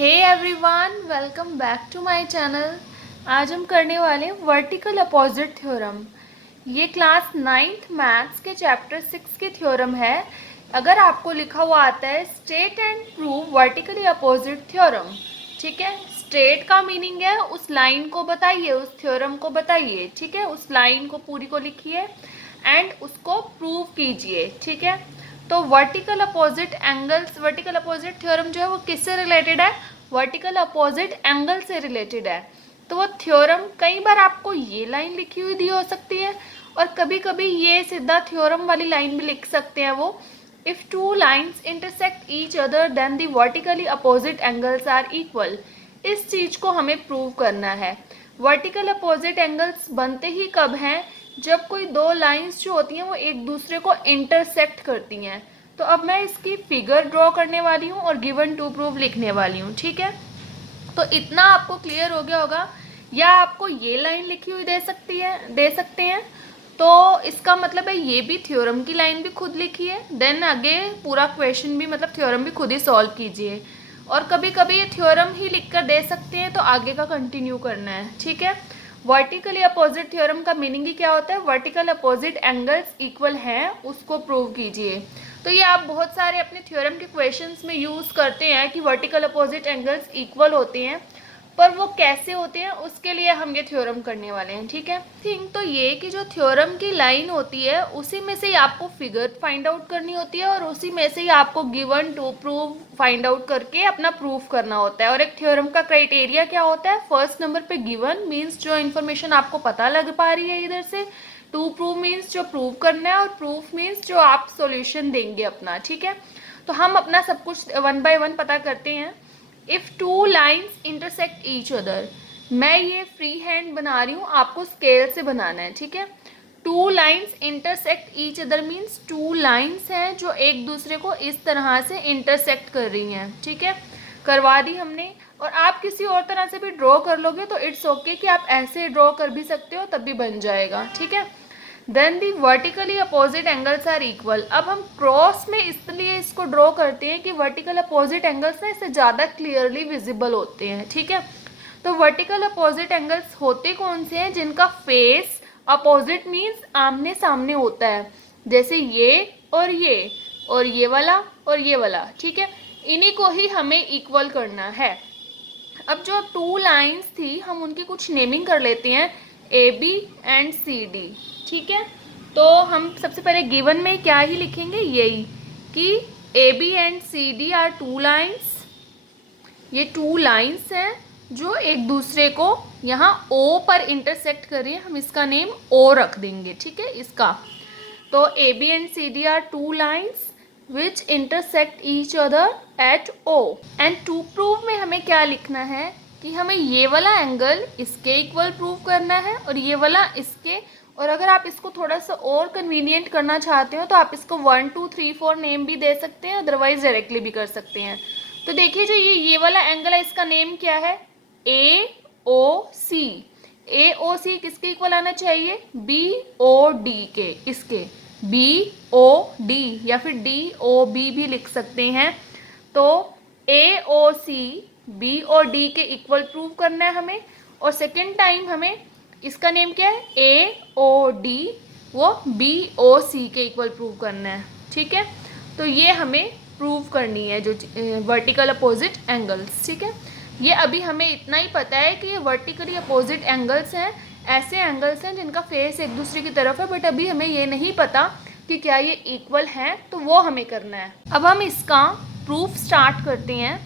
Hey everyone, welcome back to my channel. आज हम करने वाले हैं वर्टिकल अपोजिट थ्योरम। ये क्लास 9th मैथ्स के चैप्टर 6 की थ्योरम है। अगर आपको लिखा हुआ आता है state and prove vertically opposite theorem, ठीक है। स्टेट का मीनिंग है उस लाइन को बताइए, उस थ्योरम को बताइए, ठीक है। उस लाइन को पूरी को लिखिए एंड उसको प्रूव कीजिए, ठीक है। तो vertical opposite angles, vertical opposite theorem जो है वो किससे रिलेटेड है? वर्टिकल अपोजिट एंगल से रिलेटेड है। तो वो थ्योरम कई बार आपको ये लाइन लिखी हुई दी हो सकती है और कभी कभी ये सीधा थ्योरम वाली लाइन भी लिख सकते हैं वो। If two lines intersect each other then the vertically opposite angles are equal. इस चीज को हमें प्रूव करना है। वर्टिकल अपोजिट एंगल्स बनते ही कब हैं? जब कोई दो लाइंस जो होती हैं वो एक दूसरे को इंटरसेक्ट करती हैं। तो अब मैं इसकी फिगर ड्रॉ करने वाली हूँ और गिवन टू प्रूव लिखने वाली हूँ, ठीक है। तो इतना आपको क्लियर हो गया होगा। या आपको ये लाइन लिखी हुई दे सकते हैं। तो इसका मतलब है ये भी थ्योरम की लाइन भी खुद लिखिए, देन आगे पूरा क्वेश्चन भी मतलब थ्योरम भी खुद ही सॉल्व कीजिए। और कभी कभी ये थ्योरम ही लिख कर दे सकते हैं तो आगे का कंटिन्यू करना है, ठीक है। वर्टिकली अपोजिट थ्योरम का मीनिंग ही क्या होता है? वर्टिकल अपोजिट एंगल्स इक्वल हैं, उसको प्रूव कीजिए। तो ये आप बहुत सारे अपने थ्योरम के क्वेश्चंस में यूज़ करते हैं कि वर्टिकल अपोजिट एंगल्स इक्वल होते हैं, पर वो कैसे होते हैं उसके लिए हम ये थ्योरम करने वाले हैं, ठीक है। थिंक तो ये कि जो थ्योरम की लाइन होती है उसी में से ही आपको फिगर फाइंड आउट करनी होती है और उसी में से ही आपको given to prove find out करके अपना प्रूफ करना होता है। और एक थ्योरम का क्राइटेरिया क्या होता है? फर्स्ट नंबर पे गिवन मीन्स जो इन्फॉर्मेशन आपको पता लग पा रही है इधर से, टू प्रूव मीन्स जो प्रूव करना है, और प्रूफ मीन्स जो आप सॉल्यूशन देंगे अपना, ठीक है। तो हम अपना सब कुछ वन बाय वन पता करते हैं। If two lines intersect each other, मैं ये फ्री हैंड बना रही हूँ, आपको स्केल से बनाना है, ठीक है। To lines intersect each other means two lines हैं जो एक दूसरे को इस तरह से इंटरसेक्ट कर रही हैं, ठीक है। करवा दी हमने। और आप किसी और तरह से भी ड्रॉ कर लोगे तो इट्स ओके कि आप ऐसे ड्रॉ कर भी सकते हो, तब भी बन जाएगा, ठीक है। Then the vertically opposite angles are equal. अब हम क्रॉस में इसलिए इसको ड्रॉ करते हैं कि वर्टिकल अपोजिट एंगल्स ना इससे ज़्यादा क्लियरली विजिबल होते हैं, ठीक है। तो वर्टिकल अपोजिट एंगल्स होते कौन से हैं? जिनका फेस अपोजिट मीन्स आमने सामने होता है, जैसे ये और ये वाला और ये वाला, ठीक है। इन्हीं को ही हमें इक्वल करना है। अब जो टू लाइंस थी हम उनकी कुछ नेमिंग कर लेते हैं, A B and C D, ठीक है। तो हम सबसे पहले गिवन में क्या ही लिखेंगे? यही कि A B and C D are two lines. ये टू लाइंस हैं जो एक दूसरे को यहाँ ओ पर इंटरसेक्ट कर रही है, हम इसका नेम ओ रख देंगे, ठीक है इसका। तो A B and C D are two lines which intersect each other at O. And to prove में हमें क्या लिखना है कि हमें ये वाला एंगल इसके इक्वल प्रूव करना है और ये वाला इसके। और अगर आप इसको थोड़ा सा और कन्वीनियंट करना चाहते हो तो आप इसको 1 2 3 4 नेम भी दे सकते हैं, अदरवाइज डायरेक्टली भी कर सकते हैं। तो देखिए जो ये वाला एंगल है इसका नेम क्या है? ए ओ सी। ए ओ सी किसके इक्वल आना चाहिए? बी ओ डी के, इसके बी ओ डी या फिर डी ओ बी भी लिख सकते हैं। तो ए ओ सी बी और डी के इक्वल प्रूव करना है हमें। और सेकेंड टाइम हमें इसका नेम क्या है? ए ओ डी, वो बी ओ सी के इक्वल प्रूव करना है, ठीक है। तो ये हमें प्रूव करनी है जो वर्टिकल अपोजिट एंगल्स, ठीक है। ये अभी हमें इतना ही पता है कि ये वर्टिकली अपोजिट एंगल्स हैं, ऐसे एंगल्स हैं जिनका फेस एक दूसरे की तरफ है, बट अभी हमें ये नहीं पता कि क्या ये इक्वल हैं, तो वो हमें करना है। अब हम इसका प्रूफ स्टार्ट करते हैं।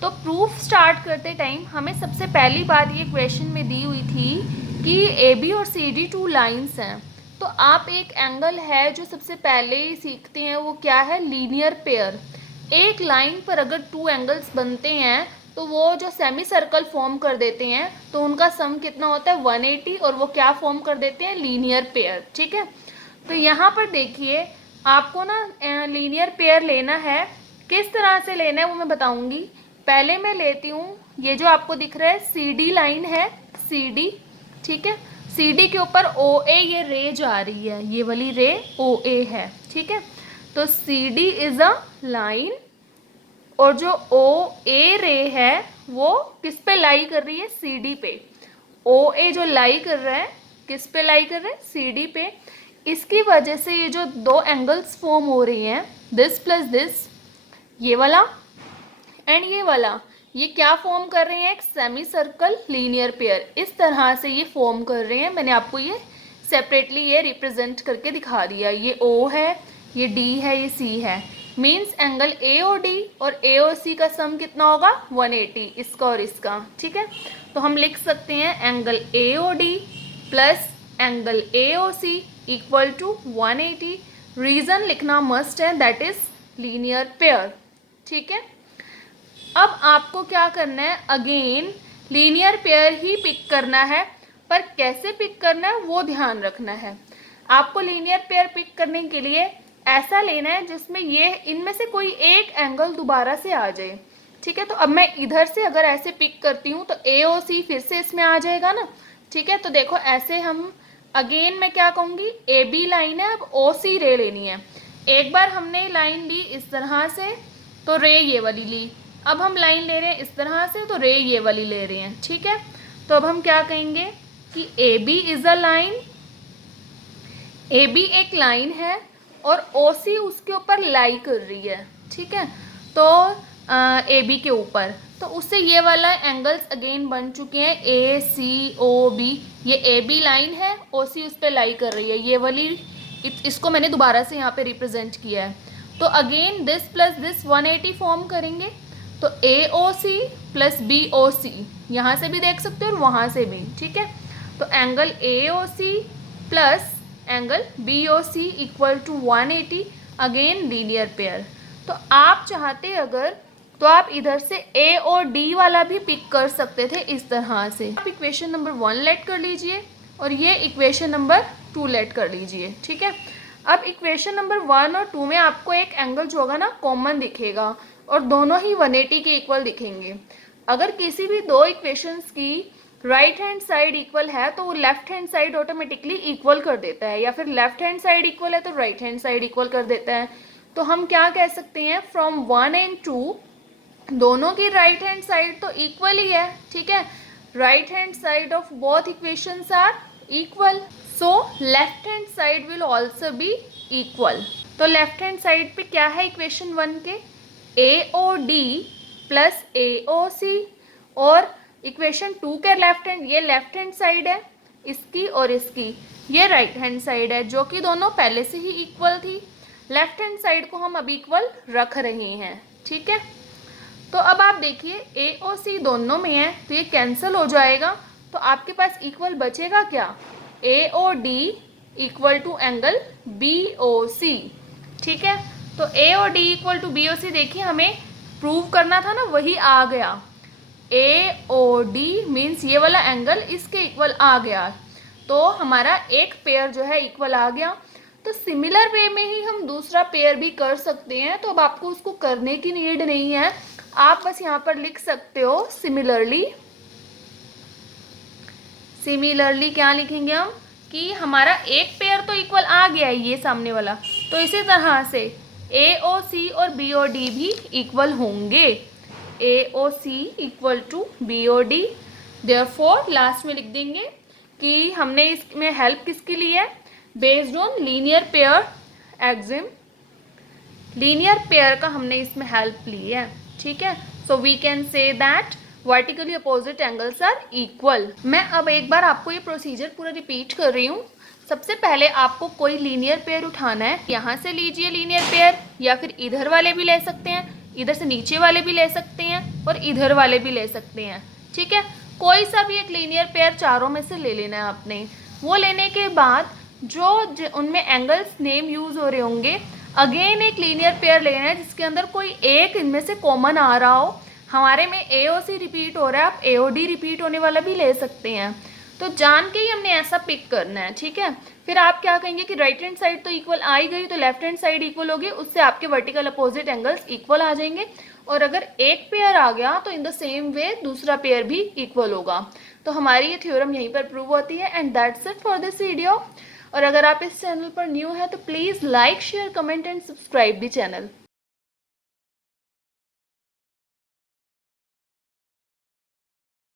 तो प्रूफ स्टार्ट करते टाइम हमें सबसे पहली बात ये क्वेश्चन में दी हुई थी कि ए बी और सी डी टू लाइन्स हैं। तो आप एक एंगल है जो सबसे पहले ही सीखते हैं, वो क्या है? Linear pair. एक लाइन पर अगर टू एंगल्स बनते हैं तो वो जो सेमी सर्कल फॉर्म कर देते हैं तो उनका सम कितना होता है? 180, और वो क्या फॉर्म कर देते हैं? लीनियर पेयर, ठीक है। तो यहाँ पर देखिए आपको ना लीनियर पेयर लेना है। किस तरह से लेना है वो मैं बताऊंगी। पहले मैं लेती हूँ ये जो आपको दिख रहा है सी डी लाइन है, सी डी, ठीक है। सी डी के ऊपर ओ ए ये रे जा रही है, ये वाली रे ओ ए है, ठीक है। तो C D is a line और जो ओ ए रे है वो किस पे लाई कर रही है, सी डी पे। ओ ए जो लाई कर रहा है किस पे लाई कर रहा है, सी डी पे। इसकी वजह से ये जो दो एंगल्स फॉर्म हो रही हैं, दिस प्लस दिस, ये वाला एंड ये वाला, ये क्या फॉर्म कर रहे हैं, एक सेमी सर्कल लीनियर पेयर। इस तरह से ये फॉर्म कर रहे हैं। मैंने आपको ये सेपरेटली ये रिप्रेजेंट करके दिखा दिया। ये ओ है, ये डी है, ये सी है। Means angle A O D और ए ओ सी का सम कितना होगा, 180, इसका और इसका। ठीक है, तो हम लिख सकते हैं angle A O D plus angle A O C equal to 180। Reason लिखना मस्ट है, दैट इज लीनियर पेयर। ठीक है, अब आपको क्या करना है, अगेन लीनियर पेयर ही पिक करना है, पर कैसे पिक करना है वो ध्यान रखना है। आपको लीनियर पेयर पिक करने के लिए ऐसा लेना है जिसमें ये इनमें से कोई एक एंगल दोबारा से आ जाए। ठीक है, तो अब मैं इधर से अगर ऐसे पिक करती हूँ तो ए ओ सी फिर से इसमें आ जाएगा ना। ठीक है, तो देखो ऐसे हम अगेन मैं क्या कहूँगी, ए बी लाइन है, अब ओ सी रे लेनी है। एक बार हमने लाइन ली इस तरह से तो रे ये वाली ली, अब हम लाइन ले रहे हैं इस तरह से तो रे ये वाली ले रहे हैं। ठीक है, तो अब हम क्या कहेंगे कि A B is a line, A B एक लाइन है और ओ सी उसके ऊपर लाई कर रही है। ठीक है, तो ए बी के ऊपर, तो उससे ये वाला एंगल्स अगेन बन चुके हैं, ए सी ओ बी। ये ए बी लाइन है, ओ सी उस पर लाई कर रही है, ये वाली इसको मैंने दोबारा से यहाँ पे रिप्रेजेंट किया है। तो again this plus this 180 form करेंगे, तो A O C plus B O सी, यहाँ से भी देख सकते हो और वहाँ से भी। ठीक है, तो angle A O C plus angle B O C equal to 180, again linear pair. तो आप चाहते अगर तो आप इधर से ए और डी वाला भी पिक कर सकते थे इस तरह से। आप इक्वेशन नंबर 1 लेट कर लीजिए और ये इक्वेशन नंबर 2 लेट कर लीजिए। ठीक है, अब इक्वेशन नंबर 1 और 2 में आपको एक एंगल जो होगा ना कॉमन दिखेगा और दोनों ही 180 के इक्वल दिखेंगे। अगर किसी भी दो इक्वेशंस की राइट हैंड साइड इक्वल है तो वो left hand side automatically equal कर देता है, या फिर लेफ्ट हैंड साइड इक्वल है तो राइट हैंड साइड इक्वल कर देता है। तो हम क्या कह सकते हैं, फ्रॉम 1 एंड 2 दोनों की राइट हैंड साइड तो इक्वल ही है। ठीक है, right hand side of both equations are equal, so left hand side will also be equal. तो लेफ्ट हैंड साइड पे क्या है इक्वेशन 1 के, ए ओ डी प्लस ए ओ सी, और इक्वेशन 2 के लेफ्ट हैंड, ये लेफ्ट हैंड साइड है इसकी और इसकी, ये राइट हैंड साइड है जो कि दोनों पहले से ही इक्वल थी। लेफ्ट हैंड साइड को हम अब इक्वल रख रहे हैं। ठीक है, तो अब आप देखिए ए ओ सी दोनों में है तो ये कैंसिल हो जाएगा, तो आपके पास इक्वल बचेगा क्या, A O D equal to angle B O C. ठीक है, तो A O D equal to B O C, देखिए हमें प्रूव करना था ना, वही आ गया। ए ओ डी मीन्स ये वाला एंगल इसके इक्वल आ गया, तो हमारा एक पेयर जो है इक्वल आ गया। तो सिमिलर वे में ही हम दूसरा पेयर भी कर सकते हैं, तो अब आपको उसको करने की नीड नहीं है, आप बस यहाँ पर लिख सकते हो सिमिलरली। सिमिलरली क्या लिखेंगे हम कि हमारा एक पेयर तो इक्वल आ गया है ये सामने वाला, तो इसी तरह से ए ओ सी और बी ओ डी भी इक्वल होंगे, A O C equal to B O D. Therefore last में लिख देंगे कि हमने इसमें हेल्प किसकी ली है, based on linear pair axiom, linear pair का हमने इसमें हेल्प ली है। ठीक है, so we can say that vertically opposite angles are equal. मैं अब एक बार आपको ये प्रोसीजर पूरा रिपीट कर रही हूँ। सबसे पहले आपको कोई लीनियर पेयर उठाना है, यहाँ से लीजिए लीनियर पेयर, या फिर इधर वाले भी ले सकते हैं, इधर से नीचे वाले भी ले सकते हैं और इधर वाले भी ले सकते हैं। ठीक है, कोई सा भी एक लीनियर पेयर चारों में से ले लेना है आपने। वो लेने के बाद जो उनमें एंगल्स नेम यूज़ हो रहे होंगे, अगेन एक लीनियर पेयर लेना है जिसके अंदर कोई एक इनमें से कॉमन आ रहा हो। हमारे में ए ओ सी रिपीट हो रहा है, आप ए ओ डी रिपीट होने वाला भी ले सकते हैं। तो जान के ही हमने ऐसा पिक करना है। ठीक है, फिर आप क्या कहेंगे कि राइट हैंड साइड तो इक्वल आ ही गई, तो लेफ्ट हैंड साइड इक्वल होगी, उससे आपके वर्टिकल अपोजिट एंगल्स इक्वल आ जाएंगे। और अगर एक पेयर आ गया तो इन द सेम वे दूसरा पेयर भी इक्वल होगा। तो हमारी ये थ्योरम यहीं पर प्रूव होती है। And that's it for this video. और अगर आप इस चैनल पर न्यू है तो please like, share, comment and subscribe the channel.